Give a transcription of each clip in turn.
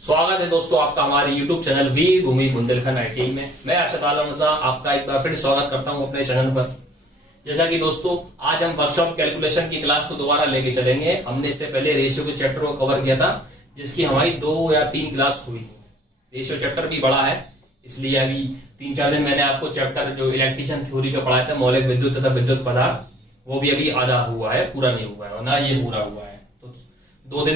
स्वागत है दोस्तों आपका हमारे YouTube चैनल वीर भूमि बुंदेलखंड आईटीआई में। मैं अरशद आलम रज़ा आपका एक बार फिर स्वागत करता हूं अपने चैनल पर। जैसा कि दोस्तों आज हम वर्कशॉप कैलकुलेशन की क्लास को दोबारा लेके चलेंगे। हमने इससे पहले रेशियो के चैप्टर को कवर किया था, जिसकी हमारी 2 या 3 क्लास हुई थी। रेशियो चैप्टर भी बड़ा है, इसलिए अभी 3-4 दिन मैंने आपको चैप्टर जो इलेक्ट्रिशियन थ्योरी का पढ़ाया था, मौलिक विद्युत तथा विद्युत पदार्थ, वो भी अभी आधा हुआ है, पूरा नहीं हुआ है, ना ये पूरा हुआ है। तो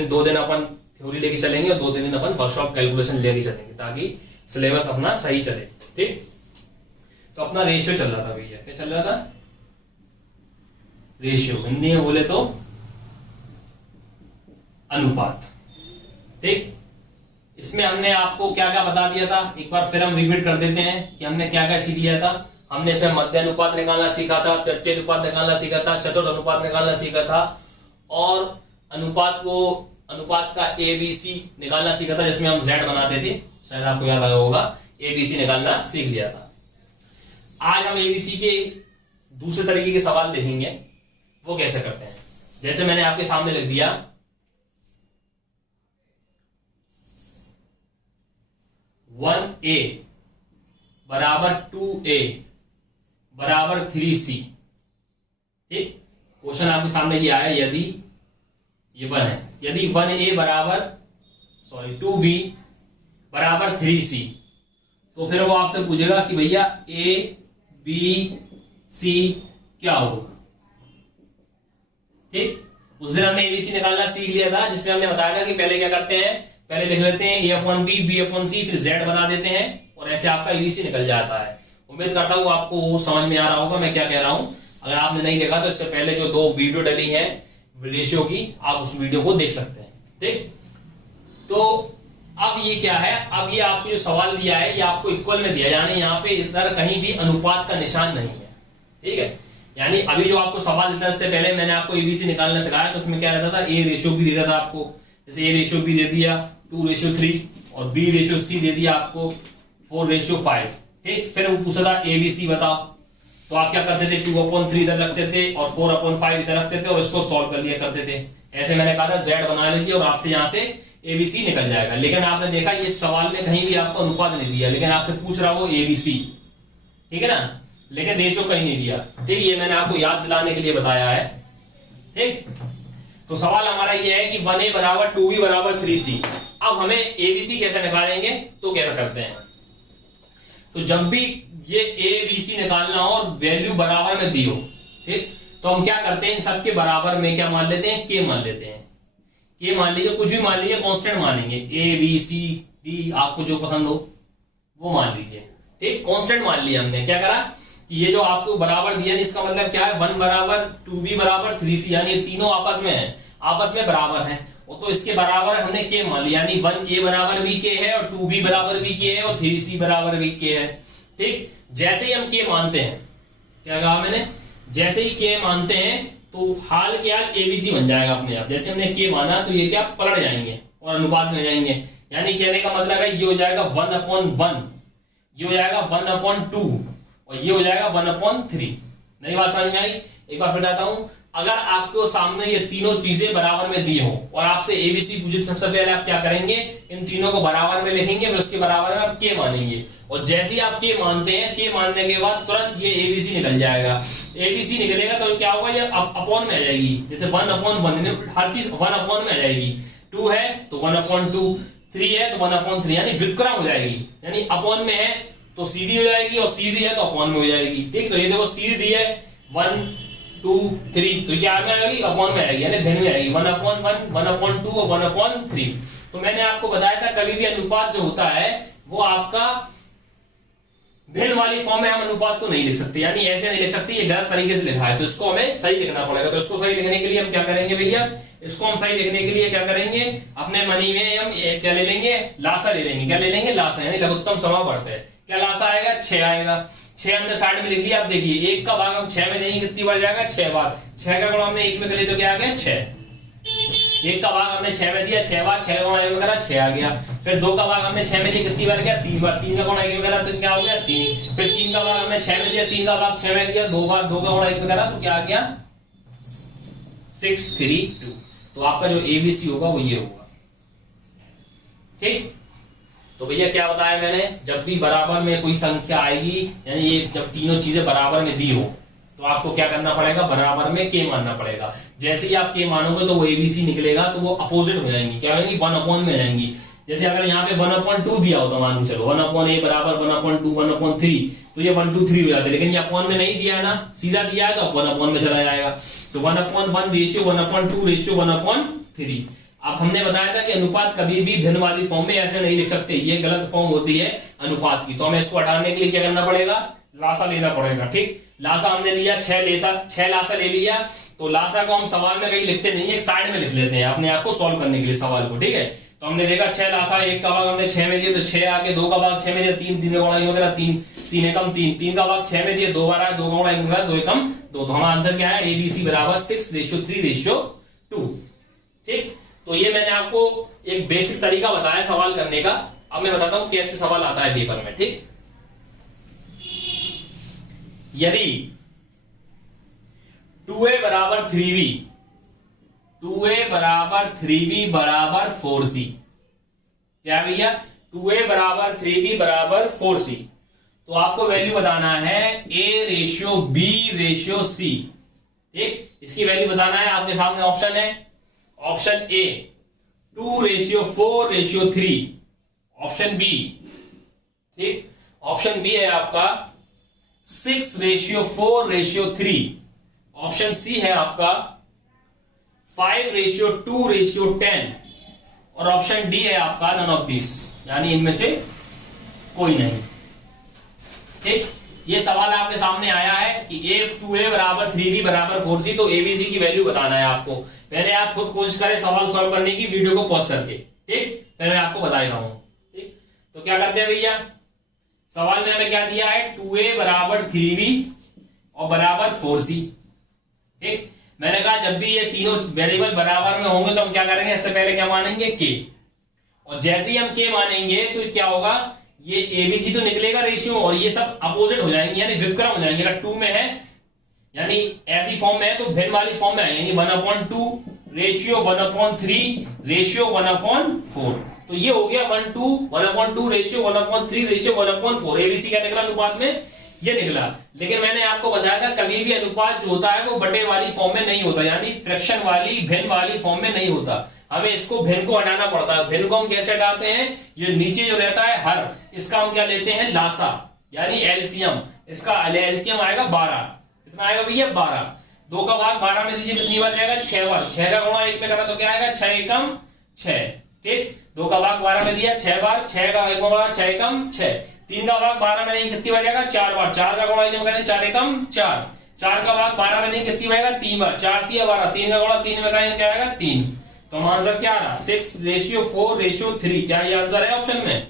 2 दिन अपन थ्योरी लेके चलेंगे और 2-3 दिन अपन वर्कशॉप कैलकुलेशन लेके चलेंगे, ताकि सिलेबस अपना सही चले। ठीक, तो अपना रेशियो चल रहा था भैया। क्या चल रहा था? रेशियो, हिंदी में बोले तो अनुपात। ठीक, इसमें हमने आपको क्या क्या बता दिया था, एक बार फिर हम रिपीट कर देते हैं कि हमने क्या क्या सीख लिया था। हमने इसमें मध्य अनुपात निकालना सीखा था, तृतीय अनुपात निकालना सीखा था, चतुर्थ अनुपात निकालना सीखा था, और अनुपात का ABC निकालना सीखा था, जिसमें हम Z बनाते थे। शायद आपको याद आया होगा, ABC निकालना सीख लिया था। आज हम ABC के दूसरे तरीके के सवाल देखेंगे। वो कैसे करते हैं, जैसे मैंने आपके सामने लिख दिया 1A बराबर 2A बराबर 3C। ठीक, क्वेश्चन आपके सामने ये आया, यदि ये 1 है, यदि 1A बराबर 2B बराबर 3C, तो फिर वो आपसे पूछेगा कि भैया A B C क्या होगा। ठीक, उस दिन हमने ABC निकालना सीख लिया था, जिसमें हमने बताया था कि पहले क्या करते हैं, पहले लिख लेते हैं A/B B/C, फिर Z बना देते हैं और ऐसे आपका ABC निकल जाता है। उम्मीद करता हूं आपको समझ में आ रहा होगा मैं क्या कह रहा हूं। अगर आपने नहीं देखा तो इससे पहले जो 2 वीडियो डली है रेशियो की, आप उस वीडियो को देख सकते हैं। ठीक, तो अब ये क्या है, अब ये आपको जो सवाल दिया है ये आपको इक्वल में दिया, यानी यहाँ पे इस तरह कहीं भी अनुपात का निशान नहीं है। ठीक है, यानी अभी जो आपको सवाल देता है, इससे पहले मैंने आपको ABC निकालना सिखाया, तो उसमें क्या रहता था, A/B देता था आपको, जैसे A/B दे दिया 2/3 और B/C दे दिया आपको 4/5। ठीक, फिर वो पूछा था ABC बताओ, तो आप क्या करते थे, 2/3 इधर रखते थे और 4/5 इधर रखते थे और इसको सॉल्व कर लिया करते थे। ऐसे मैंने कहा था Z बना लीजिए और आपसे यहाँ से ABC निकल जाएगा। लेकिन आपने देखा ये सवाल में कहीं भी आपको अनुपात नहीं दिया, लेकिन आपसे पूछ रहा वो ABC। ठीक है ना, लेकिन रेशियो कहीं नहीं दिया। ठीक, ये मैंने आपको याद दिलाने के लिए बताया है। ठीक, तो सवाल हमारा ये है कि 1A बराबर 2B बराबर 3C। अब हमें ABC कैसे निकालेंगे, तो कैसे करते हैं, तो जब भी ये ABC निकालना हो और वैल्यू बराबर में दी हो, ठीक, तो हम क्या करते हैं, इन सबके बराबर में क्या मान लेते हैं, K मान लेते हैं। K मान लीजिए, कुछ भी मान लीजिए, कांस्टेंट मानेंगे, A B C D आपको जो पसंद हो वो मान लीजिए। ठीक, कांस्टेंट मान लिया हमने। क्या करा कि ये जो आपको बराबर दिया, इसका मतलब क्या है, 1 बराबर 2B बराबर 3C, यानी ये तीनों आपस में है, आपस में बराबर हैं, तो इसके बराबर हमने K मान लिया, यानी 1A बराबर भी K है और 2B बराबर भी K है और 3C बराबर भी K है। ठीक, जैसे ही हम K मानते हैं, क्या कहा मैंने, जैसे ही K मानते हैं तो हाल के हाल ABC बन जाएगा अपने आप। जैसे हमने K माना तो ये क्या पलट जाएंगे और अनुपात में जाएंगे, यानी कहने का मतलब है ये हो जाएगा 1/1, ये हो जाएगा 1/2 और ये हो जाएगा 1/3। नई बात समझ में आई? एक बार फिर बताता हूं, अगर आपको सामने ये तीनों चीजें बराबर में दी हो और आपसे ABC पूछे, सबसे पहले आप क्या करेंगे, इन तीनों को बराबर में लिखेंगे, फिर उसके बराबर में आप K मानेंगे, और जैसे ही आप K मानते हैं, K मानने के बाद तुरंत ये ABC निकल जाएगा। ABC निकलेगा तो क्या होगा, ये अपॉन में आ जाएगी, जैसे 1/1, हर चीज 1/1 में आ जाएगी। 2 है तो 1/2, 3 है तो 1/3, यानी व्युत्क्रम हो जाएगी, यानी अपॉन में है तो सीधी हो जाएगी और सीधी है तो अपॉन में हो जाएगी। ठीक, तो ये देखो सीधी है 1 2 3, तो क्या में आएगी, अपॉन में आएगी, यानी भिन्न में आएगी, 1/1 1/2 और 1/3। तो मैंने आपको बताया था कभी भी अनुपात जो होता है वो आपका भिन्न वाली फॉर्म में हम अनुपात को नहीं लिख सकते, यानी ऐसे नहीं लिख सकते, ये गलत तरीके से लिखा है, तो इसको हमें सही लिखना पड़ेगा। तो इसको सही लिखने के लिए हम क्या करेंगे भैया, इसको हम सही लिखने के लिए क्या करेंगे, अपने मनी में हम क्या ले लेंगे, लासा ले लेंगे। क्या ले लेंगे, लासा, यानी लघुत्तम समावर्त है। क्या लासा आएगा, 6 आएगा। 6 हमने साइड में लिख लिया। अब देखिए 1 का भाग हम 6 में देंगे, कितनी बार जाएगा, 6 बार। 6 का गुणा हमने 1 में कर लिया तो क्या आ गया, 6। 1 का भाग हमने 6 में दिया, 6 बार, 6 का गुणा 1 में करा, 6 आ गया। फिर 2 का भाग हमने 6 में दिया, कितनी बार गया, 3 बार। 3 का गुणा 1 में करा तो क्या हो गया, 3। फिर 3 का भाग हमने 6 में दिया, 3 का भाग 6 में दिया, 2 बार, 2 का गुणा 1 में करा तो क्या आ गया, 6 3 2। तो आपका जो ABC होगा वो ये होगा। ठीक। तो भैया क्या बताया मैंने, जब भी बराबर में कोई संख्या आएगी, यानी ये जब तीनों चीजें बराबर में दी हो तो आपको क्या करना पड़ेगा, बराबर में के मानना पड़ेगा। जैसे ही आप के मानोगे तो वो एबीसी निकलेगा, तो वो अपोजिट हो जाएंगी, क्या होंगी, 1 में जाएंगी। जैसे अगर यहाँ पे 1/2 दिया हो तो मान के चलो 1/a बराबर 1/2 1/3, तो ये 1 2 3 हो जाते हैं। लेकिन ये अपॉन में नहीं दिया ना, सीधा दिया है तो 1 में चला जाएगा। तो 1/1 रेशियो 1/2 रेशियो 1/3। अब हमने बताया था कि अनुपात कभी भी भिन्न वाली फॉर्म में ऐसे नहीं लिख सकते, ये गलत फॉर्म होती है अनुपात की। तो हमें इसको हटाने के लिए क्या करना पड़ेगा, लासा लेना पड़ेगा। ठीक, लासा हमने लिया 6 लासा ले लिया। तो लासा को हम सवाल में कहीं लिखते नहीं है, एक साइड में लिख लेते हैं अपने आप को सॉल्व करने के लिए सवाल को। ठीक है, तो हमने देखा 6 लासा, 1 का भाग हमने 6 में दिया तो 6 आके, 2 का भाग 6 में दिया 3, 3 का गुणा वगैरह 3 एकम 3, 3 का भाग 6 में दिया 2 बार आया, 2 का गुणा 1 2 एकम 2। तो हमारा आंसर क्या है, एबीसी बराबर 6:3:2। ठीक, तो ये मैंने आपको एक बेसिक तरीका बताया सवाल करने का। अब मैं बताता हूं कैसे सवाल आता है पेपर में। ठीक, यदि 2a बराबर 3b, 2a बराबर 3b बराबर 4c, क्या भैया, 2a बराबर 3b बराबर 4c, तो आपको वैल्यू बताना है a:b:c। ठीक, इसकी वैल्यू बताना है। आपके सामने ऑप्शन है, ऑप्शन ए 2:4:3, ऑप्शन बी, ठीक, ऑप्शन बी है आपका 6:4:3, ऑप्शन सी है आपका 5:2:10 और ऑप्शन डी है आपका नन ऑफ दिस, यानी इनमें से कोई नहीं। ठीक, ये सवाल आपके सामने आया है कि 2a बराबर 3b बराबर 4c, तो एबीसी की वैल्यू बताना है आपको। पहले आप खुद कोशिश करें सवाल सॉल्व करने की, वीडियो को पॉज करके। ठीक, फिर मैं आपको बताएगा हूं। ठीक, तो क्या करते हैं भैया, सवाल में हमें क्या दिया है, 2a बराबर 3b और बराबर 4c। ठीक, मैंने कहा जब भी ये तीनों वेरिएबल बराबर में होंगे तो हम क्या करेंगे, सबसे पहले क्या मानेंगे, के। और जैसे ही हम के मानेंगे तो क्या होगा, ये एबीसी तो निकलेगा रेशियो, और ये सब अपोजिट हो जाएंगे, यानी व्युत्क्रम हो जाएंगे। अगर 2 में है यानी ऐसी फॉर्म में है तो भिन्न वाली फॉर्म में आएंगे, 1/2 रेशियो 1/3 रेशियो 1/4। तो ये हो गया 1/2 रेशियो 1/3 रेशियो 1/4। एबीसी क्या निकला अनुपात में, ये निकला। लेकिन मैंने आपको बताया था कभी भी अनुपात जो होता है वो बटे वाली फॉर्म में नहीं होता, यानी फ्रैक्शन वाली भिन्न वाली फॉर्म में नहीं होता। हमें इसको भिन्न को हटाना पड़ता है। भिन्न को हम कैसे हटाते हैं, ये नीचे जो रहता है हर, इसका हम क्या लेते हैं, लासा, यानी एलसीएम। इसका एलसीएम आएगा 12। कितना आएगा भैया, 12। 2 का भाग 12 में दीजिए, कितनी बार जाएगा, 6 बार। 6 का गुणा 1 में करा तो क्या आएगा, 6 एकम 6। ठीक, 2 का भाग 12 में दिया 6 बार, 6 का 1 गुणा 6 एकम 6। 3 का भाग 12 में नहीं, कितनी बार जाएगा, 4 बार। 4 का गुणा 4 एकम 4। 4 का भाग 12 में नहीं, कितनी बार, 3 बार। 4 3 12, 3 का गुणा 3 में क्या आएगा, 3। तो हम आंसर क्या आ रहा, 6:4:3। क्या ये आंसर है ऑप्शन में,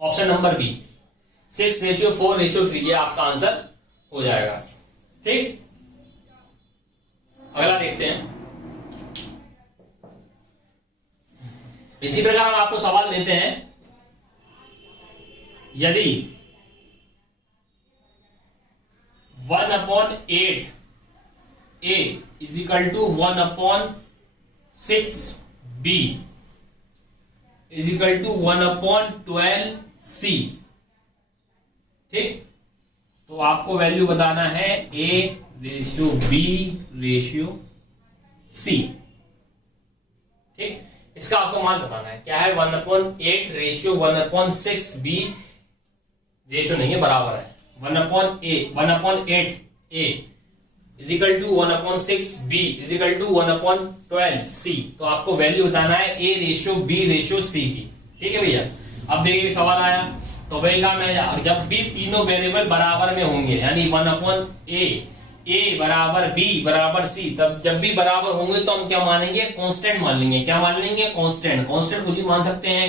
ऑप्शन नंबर बी 6:4:3, ये आपका आंसर हो जाएगा। ठीक, अगला देखते हैं। इसी प्रकार हम आपको सवाल देते हैं, यदि 1/8 a is equal to 1/6b is equal to 1/12c। ठीक, तो आपको वैल्यू बताना है a:b:c। ठीक, इसका आपको मान बताना है, क्या है, 1/8:1/6b, रेशियो नहीं है, बराबर है 1/8 a is equal to 1/6b is equal to 1/12c। तो आपको वैल्यू बताना है a:b:c की। ठीक है भैया, अब देखिए सवाल आया तो वही का मैं, जब भी तीनों वेरिएबल बराबर में होंगे, यानी 1/a, a बराबर b बराबर c, तब जब भी बराबर होंगे तो हम क्या मानेंगे, कांस्टेंट मान लेंगे। क्या मान लेंगे, कांस्टेंट। कांस्टेंट खुद ही मान सकते हैं।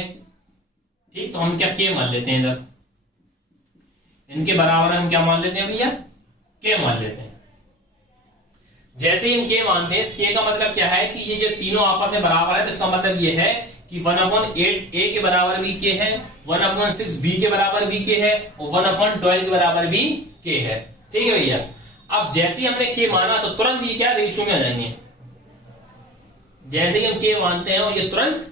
ठीक, तो हम क्या के मान लेते हैं, इधर इनके बराबर हम क्या मान लेते हैं भैया, के मान लेते हैं। जैसे ही हम के मानते हैं, इस के का मतलब क्या है कि ये जो तीनों आपस में बराबर है, तो इसका मतलब ये है कि 1/8 a के बराबर भी के है, 1/6 b के बराबर भी के है, और 1/12 के बराबर भी के है। ठीक है भैया, अब जैसे ही हमने के माना तो तुरंत ये क्या, रेशियो में आ जाएंगे। जैसे ही हम के मानते हैं और ये तुरंत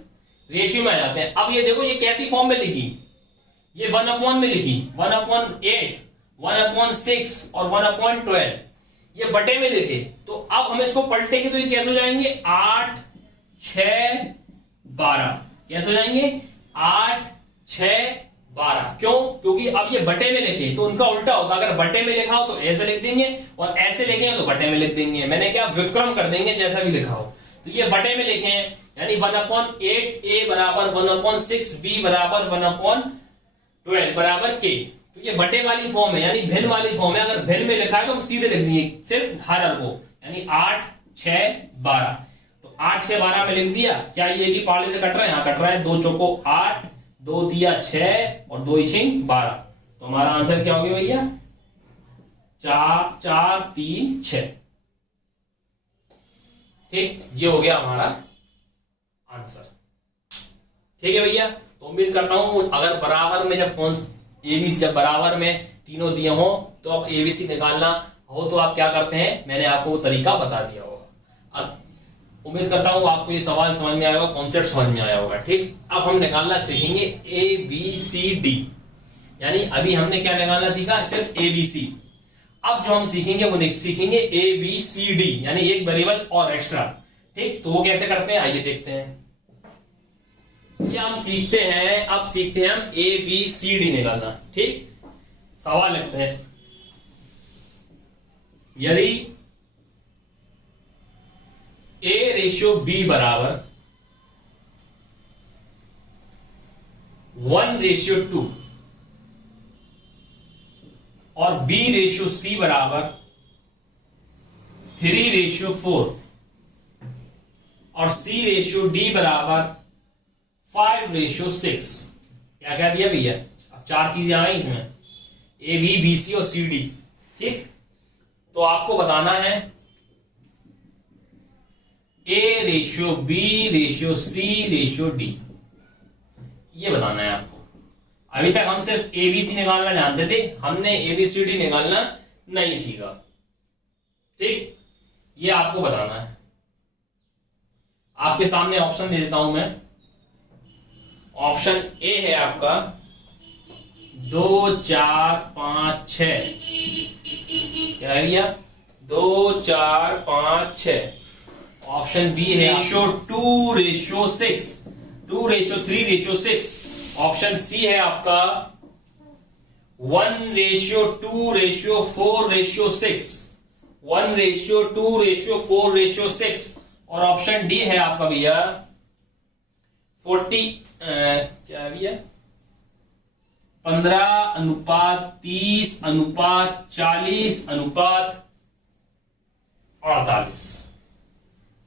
रेशियो में आ जाते हैं। अब ये देखो ये कैसी फॉर्म में लिखी, ये 1/, में लिखी 1/8, 1/6 और 1/12, ये बटे में लिखे। तो अब हम इसको पलटेंगे तो ये कैसे हो जाएंगे, 8, 6, 12, कैसे हो जाएंगे 8, 6, 12। क्यों? क्योंकि अब ये बटे में लिखे तो उनका उल्टा होता, अगर बटे में लिखा हो तो ऐसे लिख देंगे और ऐसे लिखेंगे तो बटे में लिख देंगे। मैंने क्या व्युत्क्रम कर देंगे जैसा भी लिखा हो। तो ये बटे में लिखे हैं, यानी 1/8, a बराबर 1/6, b बराबर 1/12 बराबर k। तो ये बटे वाली फॉर्म है, यानी भिन्न वाली फॉर्म है। अगर भिन्न में लिखा है तो हम सीधे लिख देंगे सिर्फ हर हर को, यानी 8, 6, 12। तो 8, 6, 12 में लिख दिया। क्या ये भी पाले से कट रहा है? यहाँ कट रहा है। 2 चौको 8, 2 तिया 6 और 2 इचिंग 12। तो हमारा आंसर क्या हो गया भैया, 4, 4, 3, 6। ठीक, ये हो गया हमारा आंसर। ठीक है भैया। तो उम्मीद करता हूं अगर बराबर में जब एबीसी जब बराबर में तीनों दिए हो तो अब एबीसी निकालना हो तो आप क्या करते हैं, मैंने आपको वो तरीका बता दिया होगा। अब उम्मीद करता हूं आपको ये सवाल समझ में आया होगा, कॉन्सेप्ट समझ में आया होगा। ठीक, अब हम निकालना सीखेंगे ए बी सी डी, यानी अभी हमने क्या निकालना सीखा, सिर्फ ए बी सी। अब जो हम सीखेंगे वो सीखेंगे ए बी सी डी, यानी एक वेरिएबल और एक्स्ट्रा। ठीक, तो वो कैसे करते हैं आइए देखते हैं। ये हम सीखते हैं, अब सीखते हैं हम ए बी सी डी निकालना। ठीक, सवाल लिखते हैं, यदि A/B बराबर 1/2 और B/C बराबर 3/4 और C/D बराबर 5/6। क्या क्या दिया भैया, अब 4 चीजें आ गई इसमें, ए बी बी सी और सी डी। ठीक, तो आपको बताना है A/B/C/D, ये बताना है आपको। अभी तक हम सिर्फ एबीसी निकालना जानते थे, हमने एबीसीडी निकालना नहीं सीखा। ठीक, ये आपको बताना है। आपके सामने ऑप्शन दे देता हूं मैं। ऑप्शन ए है आपका 2, 4, 5, 6। क्या है भैया, 2, 4, 5, 6। ऑप्शन बी है 2/6, 2/3/6। ऑप्शन सी है आपका 1/2/4/6, 1/2/4/6। और ऑप्शन डी है आपका भैया 40 क्या है भैया 15:30:40:48।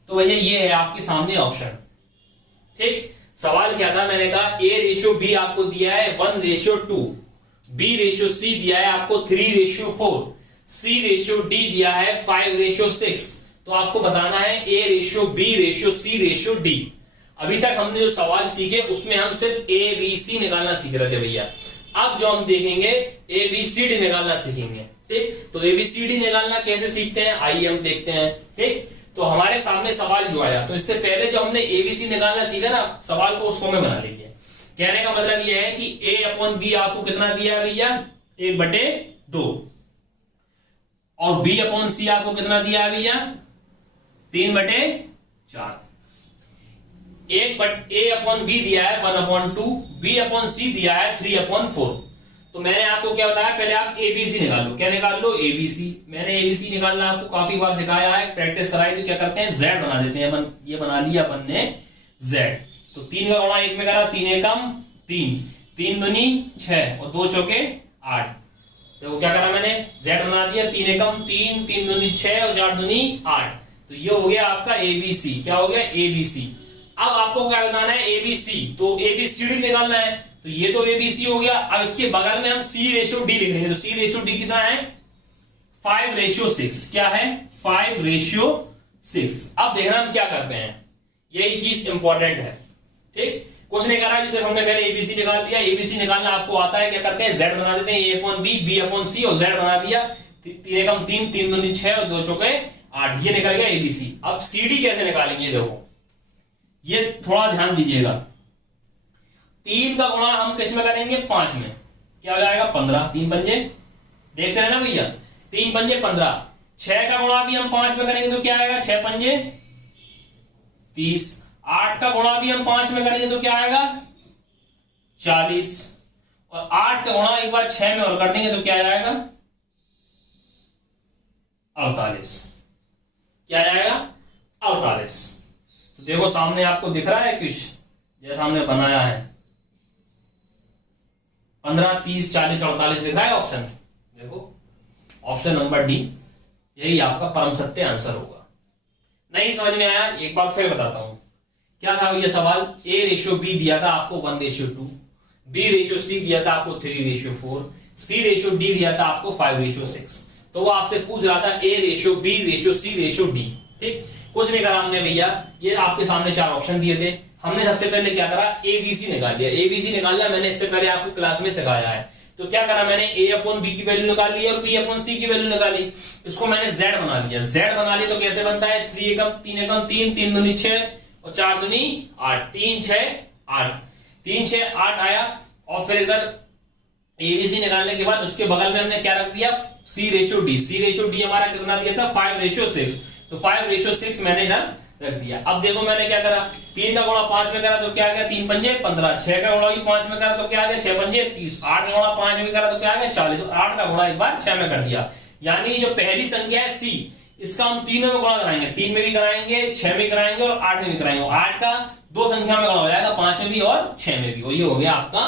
तो भैया ये है आपके सामने ऑप्शन। ठीक, सवाल क्या था, मैंने कहा A/B आपको दिया है 1/2, B/C दिया है आपको 3/4, C/D दिया है 5/6। तो आपको बताना है A/B/C/D। अभी तक हमने जो सवाल सीखे उसमें हम सिर्फ ABC निकालना सीख रहे थे भैया। अब जो हम देखेंगे ABCD निकालना सीखेंगे। ठीक, तो ABCD निकालना कैसे सीखते हैं आइए हम देखते हैं। ठीक, तो हमारे सामने सवाल जो आया, तो इससे पहले जो हमने ABC निकालना सीखा ना सवाल को, उसको में बना लेंगे। कहने का मतलब यह है कि A/B आपको कितना दिया है भैया 1/2 और B/C आपको कितना दिया है भैया 3/4। A/B दिया है 1/2, B/C दिया है 3/4। तो मैंने आपको क्या बताया, पहले आप ABC निकाल लो। क्या निकाल लो, ABC। मैंने ABC निकालना आपको काफी बार सिखाया है, प्रैक्टिस कराई। तो क्या करते हैं Z बना देते हैं। ये बना लिया अपन ने Z। तो 3 का गुणा 1 में करा, 3 एकम 3, 3 दूनी 6 और 2 चौके 8। देखो क्या करा मैंने, Z बना दिया, 3 एकम 3, 3 दूनी 6 और 4 दूनी 8। तो ये हो गया आपका ABC। क्या हो गया ABC। अब आपको क्या बताना है ABC, तो ABCD निकालना है। तो ये तो ABC हो गया। अब इसके बगल में हम C/D लिख लेंगे। तो C/D कितना है 5/6। क्या है 5/6। अब देखना हम क्या करते हैं, यही चीज इंपॉर्टेंट है। ठीक, कुछ नहीं करा, सिर्फ हमने पहले ABC निकाल दिया। ABC निकालना आपको आता है, क्या करते हैं Z बना देते हैं, A/B, B/C और Z बना दिया। 3 एकम 3, 3 दूनी 6 और 2 चौके 8। ये निकल गया ABC। अब CD कैसे निकालेंगे, देखो ये थोड़ा ध्यान दीजिएगा। 3 का गुणा हम किस में करेंगे, 5 में, क्या हो जाएगा 15, 3 पंजे, देखते हैं ना भैया, 3 पंजे 15। 6 का गुणा भी हम 5 में करेंगे तो क्या आएगा, 6 पंजे 30। 8 का गुणा भी हम 5 में करेंगे तो क्या आएगा 40। और 8 का गुणा एक बार 6 में और कर देंगे तो क्या आएगा 48। क्या आएगा 48। तो देखो सामने आपको दिख रहा है कुछ जैसा हमने बनाया है, 15, 30, 40, 48 दिख रहा है ऑप्शन। देखो ऑप्शन नंबर डी यही आपका परम सत्य आंसर होगा। नहीं समझ में आया, एक बार फिर बताता हूं क्या था भैया सवाल। A/B दिया था आपको 1:2, B/C दिया था आपको 3:4, C/D दिया था आपको 5:6। तो वो आपसे पूछ रहा था A/B/C/D। ठीक, कुछ नहीं करा हमने भैया, ये आपके सामने 4 ऑप्शन दिए थे, हमने सबसे पहले क्या करा, ABC निकाल लिया। ABC निकाल लिया मैंने, इससे पहले आपको क्लास में सिखाया है। तो क्या करा मैंने, A/B की वैल्यू निकाल ली और B/C की वैल्यू निकाली, इसको मैंने Z बना लिया। Z बना लिया तो कैसे बनता है, 3 एकम 3 एकम 3, 3 दूनी 6 और 4 दूनी 8, 3 6 8, 3 6 8 आया। और फिर इधर ABC निकालने के बाद उसके बगल में हमने क्या रख दिया, C/D। C/D हमारा कितना दिया था, 5:6। तो 5:6 मैंने इधर रख दिया। अब देखो मैंने क्या करा, 3 का गुणा 5 में करा तो क्या आ गया, 3 पंजे 15। 6 का गुणा भी 5 में करा तो क्या आ गया, 6 पंजे 30। 8 का गुणा 5 में करा तो क्या आ गया 40। और 8 का गुणा एक बार 6 में कर दिया। यानी जो पहली संख्या है C, इसका हम 3 में गुणा कराएंगे, 3 में भी कराएंगे, 6 में कराएंगे और 8 में भी कराएंगे। 8 का 2 संख्या में गुणा हो जाएगा, 5 में भी और 6 में भी। ये हो गया आपका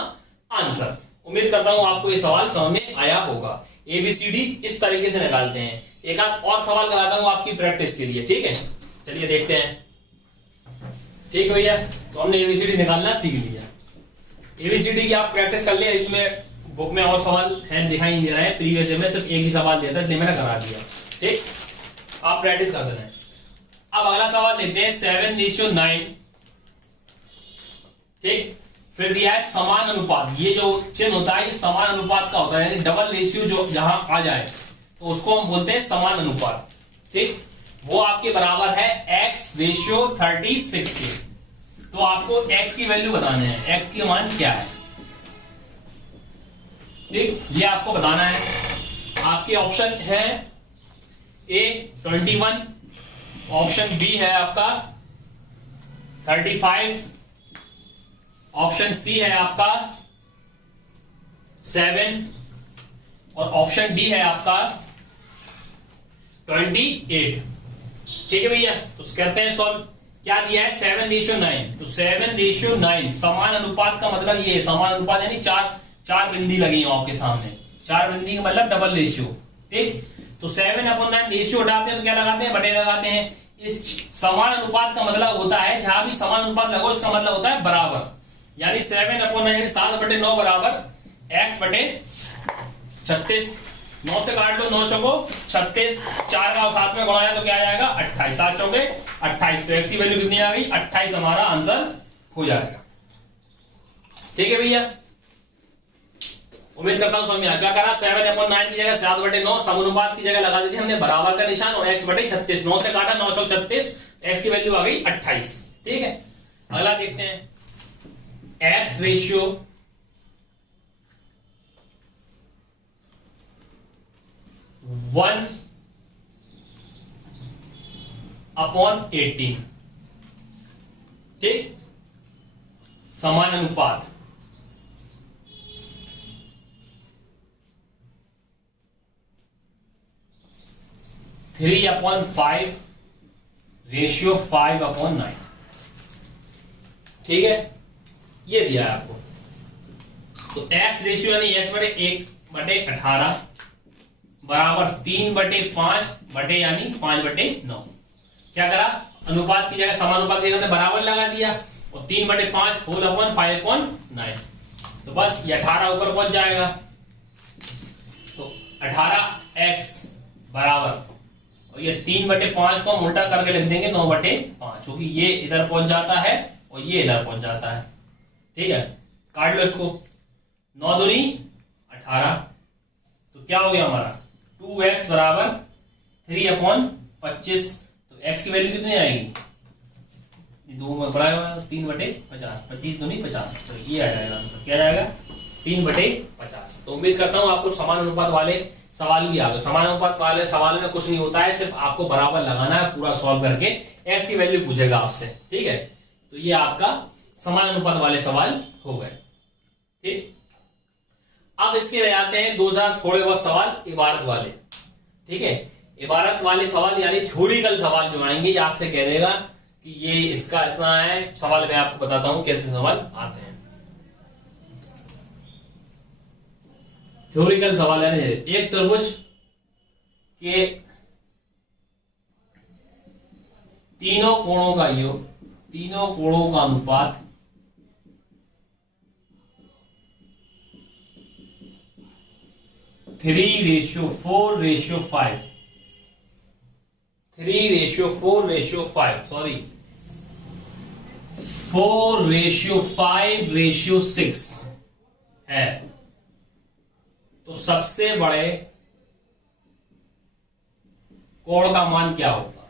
आंसर। उम्मीद करता हूं आपको ये सवाल समझ में आया होगा। ABCD इस तरीके से निकालते हैं। एक आध और सवाल कराता हूं आपकी प्रैक्टिस के लिए, ठीक है, चलिए देखते हैं। ठीक भैया, तो हमने ABCD निकालना सीख लिया। ABCD की आप प्रैक्टिस कर लिया। इसमें बुक में और सवाल है दिखाई नहीं दे रहा है, प्रीवियस में सिर्फ एक ही सवाल दिया था इसलिए मैंने करा दिया। ठीक, आप प्रैक्टिस कर देना है। अब अगला सवाल लेते हैं 7:9। ठीक, फिर दिया है समान अनुपात। ये जो चिन्ह होता है ये समान अनुपात का होता है, यानी डबल रेशियो जो जहां आ जाए तो उसको हम बोलते हैं समान अनुपात। ठीक, वो आपके बराबर है X/36 के। तो आपको X की वैल्यू बताने हैं, X की मान क्या है। ठीक, ये आपको बताना है। आपके ऑप्शन है A 21, ऑप्शन B है आपका 35, ऑप्शन C है आपका 7 और ऑप्शन D है आपका 28। ठीक है भैया, तो करते हैं सॉल्व। क्या दिया है 7:9। तो 7:9 समान अनुपात का मतलब ये समान अनुपात यानी चार बिंदी लगी हो आपके सामने, 4 बिंदी का मतलब डबल रेशियो। ठीक, तो 7/9 रेशियो उठाते हैं तो क्या लगाते हैं, बटे लगाते हैं। इस समान अनुपात का मतलब होता है जहां भी समान अनुपात लगो इसका मतलब होता है बराबर, यानी 7/9 यानी 7/9 बराबर X/36। 9 से काट लो, 9 चौको 36, 4 का 7 में गुणा तो क्या आ जाएगा 28, 7 चौके 28। तो X की वैल्यू कितनी आ गई 28 हमारा आंसर हो जाएगा। ठीक है भैया, उम्मीद करता हूं समझ में आया। क्या करा 7/9 की जगह 7/9 समानुपात की जगह लगा दी हमने बराबर का निशान और X/36। 9 से काटा 9 चौक 36, X की वैल्यू आ गई 28। ठीक है, अगला देखते हैं X/1/18। ठीक, समान अनुपात। Three upon 5 ratio 5/9। ठीक है, ये दिया है आपको। तो X रेशियो यानी X/1/18 बराबर 3/5 यानी 5/9। क्या करा, अनुपात की जगह समानुपात की जगह बराबर लगा दिया और 3/5 होल अपॉन 5/9। तो बस ये 18 ऊपर पहुंच जाएगा। तो 18X बराबर, और ये 3/5 को हम उल्टा करके लिख देंगे 9/5, क्योंकि ये इधर पहुंच जाता है और ये इधर पहुंच जाता है। ठीक है, काट लो इसको, 9 दूनी 18। तो क्या हो गया हमारा 2X बराबर 3/25। तो X की वैल्यू कितनी आएगी दो में बड़ा है 3/50, 25 दूनी 50। चलो ये आ जाएगा आंसर, क्या जाएगा 3/50। तो उम्मीद करता हूँ आपको समान अनुपात वाले सवाल भी आ गए। समान अनुपात वाले सवाल में कुछ नहीं होता है, सिर्फ आपको बराबर लगाना है पूरा सॉल्व करके, एक्स की वैल्यू पूछेगा आपसे, ठीक है। तो ये आपका समान अनुपात वाले सवाल हो गए, ठीक। अब इसके रह जाते हैं 2000 थोड़े बहुत सवाल इबारत वाले, ठीक है। इबारत वाले सवाल यानी थ्योरिकल सवाल जो आएंगे, ये आपसे कह देगा कि ये इसका इतना है सवाल। मैं आपको बताता हूं कैसे सवाल आते हैं। थ्योरिकल सवाल है, एक त्रिभुज के तीनों कोणों का योग, तीनों कोणों का अनुपात 3:4:5, 3:4:5, सॉरी 4:5:6 है। तो सबसे बड़े कोण का मान क्या होगा?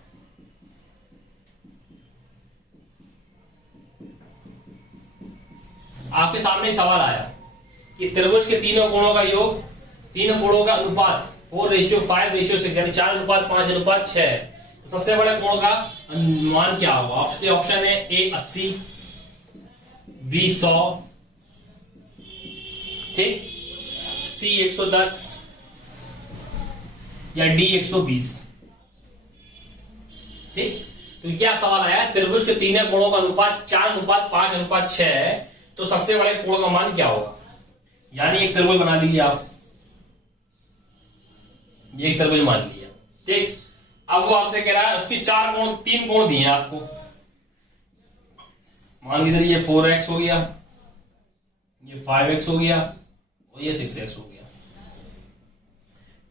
आपके सामने सवाल आया कि त्रिभुज के तीनों कोणों का योग, तीनों कोणों का अनुपात 4:5:6 यानी 4:5:6। तो सबसे बड़े कोण का मान क्या होगा? ऑप्शन है ए 80, बी 100, ठीक, सी 110 या डी 120, ठीक। तो क्या सवाल आया, त्रिभुज के तीनों कोणों का अनुपात 4:5:6 है, तो सबसे बड़े कोण का मान क्या होगा? यानी एक त्रिभुज बना लीजिए आप, ये एक त्रिभुज मान लिया, ठीक। अब वो आपसे कह रहा है उसकी तीन कोण दिए हैं आपको। मान लीजिए ये 4x हो गया, ये 5x हो गया और ये 6x हो गया।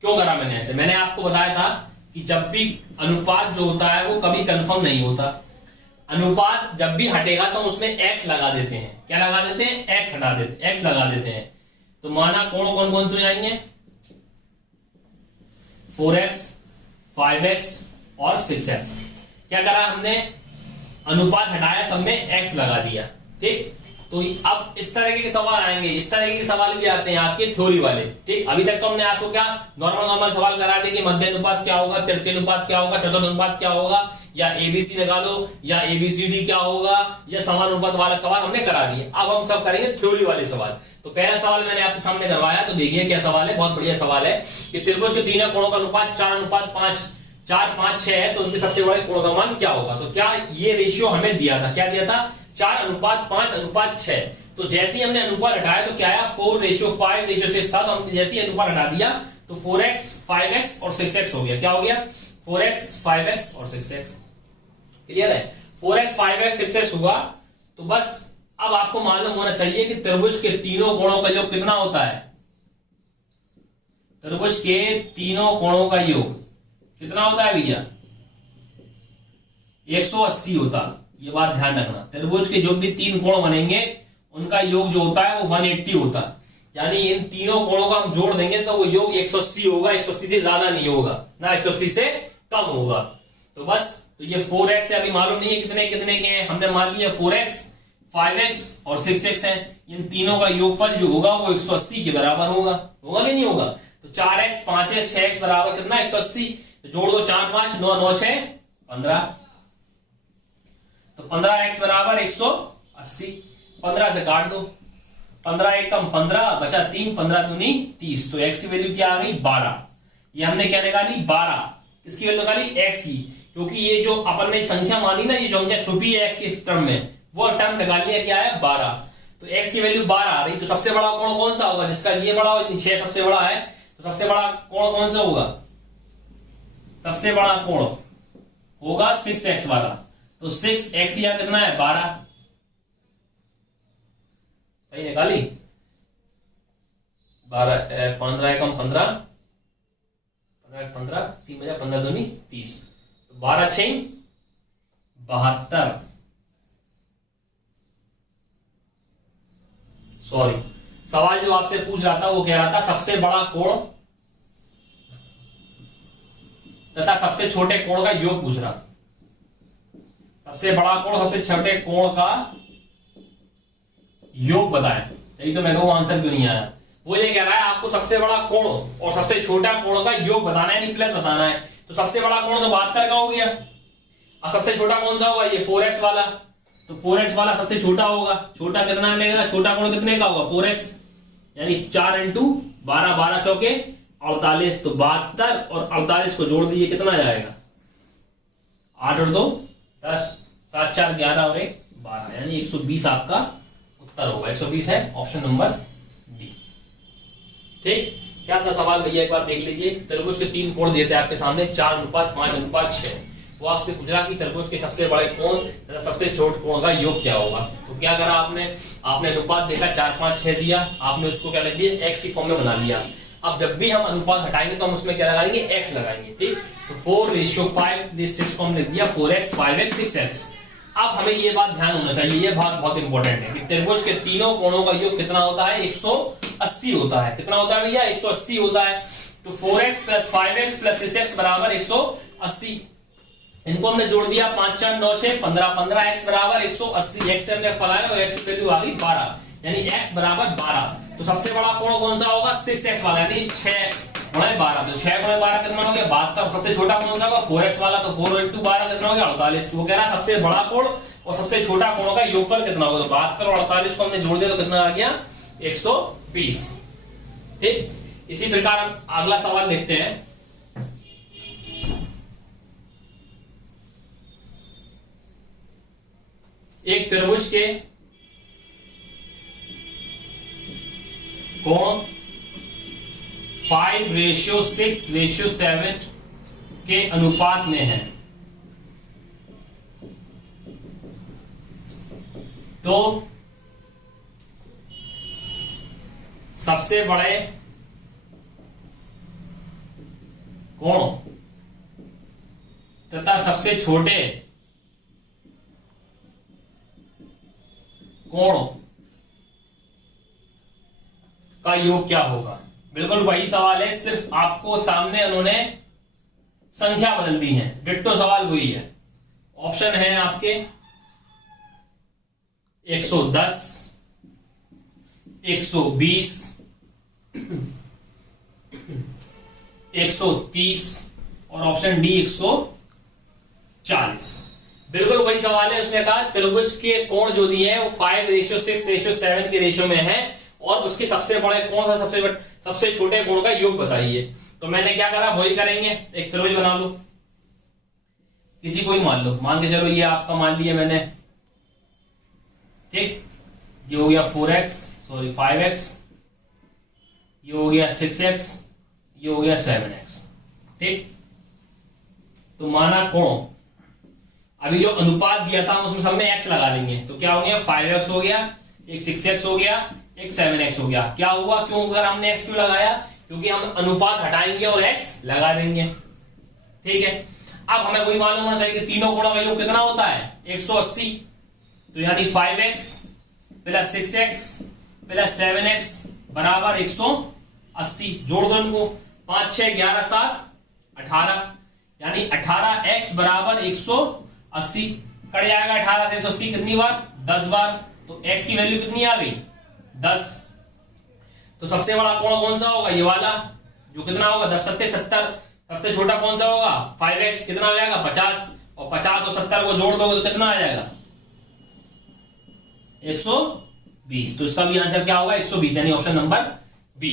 क्यों करा मैंने ऐसे? मैंने आपको बताया था कि जब भी अनुपात जो होता है वो कभी कंफर्म नहीं होता। अनुपात जब भी हटेगा तो उसमें x लगा देते हैं। क्या लगा देते हैं? x लगा देते हैं। तो माना कोण कौन कौन से आएंगे? 4x, 5x और 6x। क्या करा हमने? अनुपात हटाया, सब में x लगा दिया, ठीक। तो अब इस तरह के सवाल आएंगे, इस तरह के सवाल भी आते हैं आपके थ्योरी वाले, ठीक। अभी तक तो हमने आपको क्या नॉर्मल सवाल करा दिए कि मध्य अनुपात क्या होगा, तृतीय अनुपात क्या होगा, चतुर्थ अनुपात क्या होगा, या एबीसी निकालो, या एबीसीडी क्या होगा, या समान अनुपात वाला सवाल हमने करा दिए। अब हम सब करेंगे थ्योरी वाले सवाल। तो पहला सवाल मैंने आपके सामने करवाया, तो देखिए क्या सवाल है, बहुत बढ़िया सवाल है कि त्रिभुज के तीनों कोणों का अनुपात 4:5:6 है, तो उनके सबसे बड़े कोण का मान क्या होगा? तो क्या ये रेशियो हमें दिया था? क्या दिया था? 4:5:6। तो जैसे ही हमने अनुपात हटाया तो क्या आया? 4:5:6 था। तो हमने जैसे ही अनुपात हटा दिया तो 4x, 5x और 6x हो गया। क्या हो गया? 4x, 5x और 6x। क्लियर है? 4x, 5x, 6x हुआ। तो बस अब आपको मालूम होना चाहिए कि त्रिभुज के तीनों कोणों का योग कितना होता है। त्रिभुज के तीनों कोणों का योग कितना होता है भैया? 180 होता। ये बात ध्यान रखना। त्रिभुज के जो भी तीन कोण बनेंगे उनका योग जो होता है वो 180 होता। यानी इन तीनों कोणों का हम जोड़ देंगे तो वो योग 180 होगा। 180 से ज्यादा नहीं होगा, ना 180 से कम होगा। तो बस, तो ये 4x है, अभी मालूम नहीं है कितने कितने के हैं। हमने मान लिया 4x, 5x और 6x है। इन तीनों का योगफल जो होगा वो 180 के बराबर होगा। होगा कि नहीं होगा? तो 4x, 5x, 6x बराबर कितना? 180। तो जोड़ दो 4 5 9 9 6 15। तो 15x बराबर 180। 15 से काट दो, 15 एक कम 15 बचा 3, 15 दूनी 30। तो x की वैल्यू क्या आ गई? 12। ये हमने क्या निकाली? 12। किसकी वैल्यू निकाली? x की। क्योंकि ये जो अपन ने संख्या मानी ना, ये जो संख्या छुपी है x की टर्म में, वो टर्म निकाली है, क्या है? 12। तो x की वैल्यू 12 आ रही। तो सबसे बड़ा कोण कौन सा होगा? जिसका ये बड़ा हो, 6 सबसे बड़ा है, तो सबसे बड़ा कोण कौन सा होगा? सबसे बड़ा कोण होगा 6x वाला। तो 6x या कितना है? 12। सही निकाली? 12 15 एकम 15, 15 15 3 बजा 15 दूनी 30। तो 12 6 72। सॉरी, सवाल जो आपसे पूछ रहा था वो कह रहा था सबसे बड़ा कोण तथा सबसे छोटे कोण का योग पूछ रहा। सबसे बड़ा कोण सबसे छोटे कोण का योग बताएं। यही तो मैं कहूँ आंसर क्यों नहीं आया। वो ये कह रहा है आपको सबसे बड़ा कोण और सबसे छोटा कोण का योग बताना है, यानी प्लस बताना है। तो सबसे बड़ा कोण तो 72 का हो गया। अब सबसे छोटा कौन सा होगा, ये 4x वाला। तो 4x वाला सबसे छोटा होगा। छोटा कितना लेगा, छोटा कोण कितने का होगा 4x, यानी 4 इंटू 12, 12 चौके 48। तो 72 और 48 को जोड़ दीजिए, कितना जाएगा 8 और 2 10, 7 4 11 और 1 12, यानी 120 आपका उत्तर होगा। 120 है ऑप्शन नंबर डी। ठीक, क्या था सवाल भैया एक बार देख लीजिए। त्रिभुज के 3 कोण देते हैं आपके सामने, 4:5:6। वो आपसे पूछ रहा कि त्रिभुज के सबसे बड़े कोण तथा सबसे छोटे कोण का योग क्या होगा। तो क्या करा आपने अनुपात देखा, 4 5 6 दिया, आपने उसको क्या लग दिया x की फॉर्म में बना लिया। अब जब भी हम अनुपात हटाएंगे तो हम उसमें क्या लगाएंगे, x लगाएंगे। ठीक, तो 4:5 6 को हमने लिख दिया 4x 5x 6x। अब हमें ये बात ध्यान होना चाहिए, ये बात बहुत इंपॉर्टेंट है कि त्रिभुज के तीनों कोणों का योग कितना होता है, 180 होता है। कितना होता है भैया, 180 होता है। तो 4x + 5x + 6x बराबर 180। इनको हमने जोड़ दिया, 5 4 9 6 15, 15x बराबर 180। x से हमने फलाया तो x की वैल्यू आ गई 12, यानी x बराबर 12। तो सबसे बड़ा कोण कौन सा होगा, 6x वाला, यानी 6 × 12। तो 6 × 12 कितना हो गया 72। सबसे छोटा कौन सा होगा 4x वाला, तो 4 × 12 कितना हो गया 48। वो कह रहा है सबसे बड़ा कोण और सबसे छोटा कोण का योगफल कितना होगा। तो 72 और 48 को हमने जोड़ दिया तो कितना आ गया 120। ठीक, इसी प्रकार हम अगला सवाल देखते हैं। एक त्रिभुज के कोण 5:6:7 के अनुपात में है। तो सबसे बड़े कोण तथा सबसे छोटे कोण का योग क्या होगा। बिल्कुल वही सवाल है, सिर्फ आपको सामने उन्होंने संख्या बदल दी है। डिट्टो सवाल वही है। ऑप्शन है आपके 110, 120, 130 और ऑप्शन डी 140। बिल्कुल वही सवाल है। उसने कहा त्रिभुज के कोण जो दिए हैं वो 5:6:7 के रेशियो में है और उसके सबसे बड़े कोण और सबसे छोटे कोण का योग बताइए। तो मैंने क्या करा, वही करेंगे। एक त्रिभुज बना लो, किसी को ही मान लो, मान के चलो ये आपका मान लिया मैंने। ठीक, ये हो गया 5x, ये हो गया 6x, ये हो गया 7x। ठीक, तो माना कोण, अभी जो अनुपात दिया था उसमें सब में x लगा लेंगे। तो क्या हो गया 5x हो गया, एक 6x हो गया, एक 7x हो गया। क्या हुआ, क्यों अगर हमने x क्यों लगाया, क्योंकि हम अनुपात हटाएंगे और x लगा देंगे। ठीक है, अब हमें कोई मालूम होना चाहिए कि तीनों कोणों का योग कितना होता है 180। तो यानी 5x + 6x + 7x बराबर 180। जोड़ दो इनको, 5 6 11 7 18, यानी 18x बराबर 180। कट जाएगा 18 से 180 कितनी बार, 10 बार। तो x की वैल्यू कितनी आ गई 10। तो सबसे बड़ा कोण कौन सा होगा, ये वाला, जो कितना होगा 10 7 70। सबसे छोटा कौन सा होगा 5x, कितना हो जाएगा 50। और 50 और 70 को जोड़ दोगे तो कितना आ जाएगा 120। तो इसका भी आंसर क्या होगा 120, यानी ऑप्शन नंबर बी।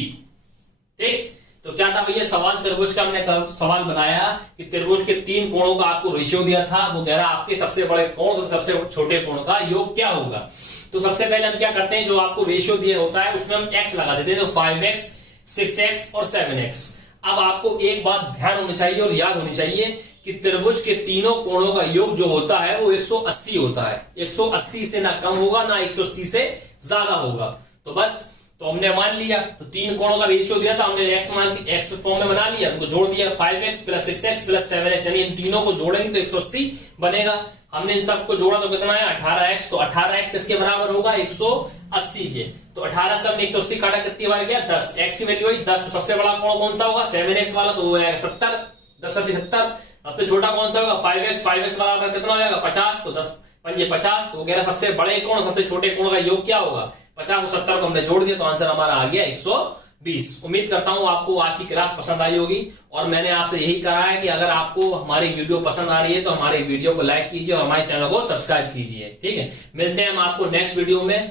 ठीक, तो क्या था भैया सवाल त्रिभुज का, हमने सवाल बताया कि त्रिभुज के 3 कोणों का आपको रेशियो दिया था। वो कह रहा आपके सबसे बड़े कोण और सबसे छोटे कोण का योग क्या होगा। तो सबसे पहले हम क्या करते हैं, जो आपको रेशियो दिया होता है उसमें हम x लगा देते हैं। तो 5x 6x और 7x। अब आपको एक बात ध्यान होनी चाहिए और याद होनी चाहिए कि त्रिभुज के तीनों कोणों का योग जो होता है वो 180 होता है। 180 से ना कम होगा ना 180 से ज्यादा होगा। तो बस, तो हमने मान लिया, तो 3 कोणों का रेशियो दिया था, हमने x मान के x फॉर्म में बना लिया, उनको जोड़ दिया 5x + 6x + 7x, यानी इन तीनों को जोड़ेंगे तो 180 बनेगा। हमने इन सबको जोड़ा तो कितना है 18x। तो 18x किसके बराबर होगा 180 के। तो 18 से हमने 180 काटा, कितनी बार गया 10। x की वैल्यू आई 10। तो सबसे बड़ा कोण कौन सा होगा 7x वाला, तो वो है 70, 10 7 70। सबसे छोटा कौन सा होगा 5x, 5x बराबर कितना हो जाएगा 50, तो 10 पंजे 50 तो वगैरह। सबसे बड़े कोण सबसे छोटे कोण का योग क्या होगा 50 और 70 को हमने जोड़ दिया तो आंसर हमारा आ गया 120। उम्मीद करता हूं आपको आज की क्लास पसंद आई होगी और मैंने आपसे यही कहा है कि अगर आपको हमारी वीडियो पसंद आ रही है तो हमारे वीडियो को लाइक कीजिए और हमारे चैनल को सब्सक्राइब कीजिए। ठीक है, मिलते हैं हम आपको नेक्स्ट वीडियो में।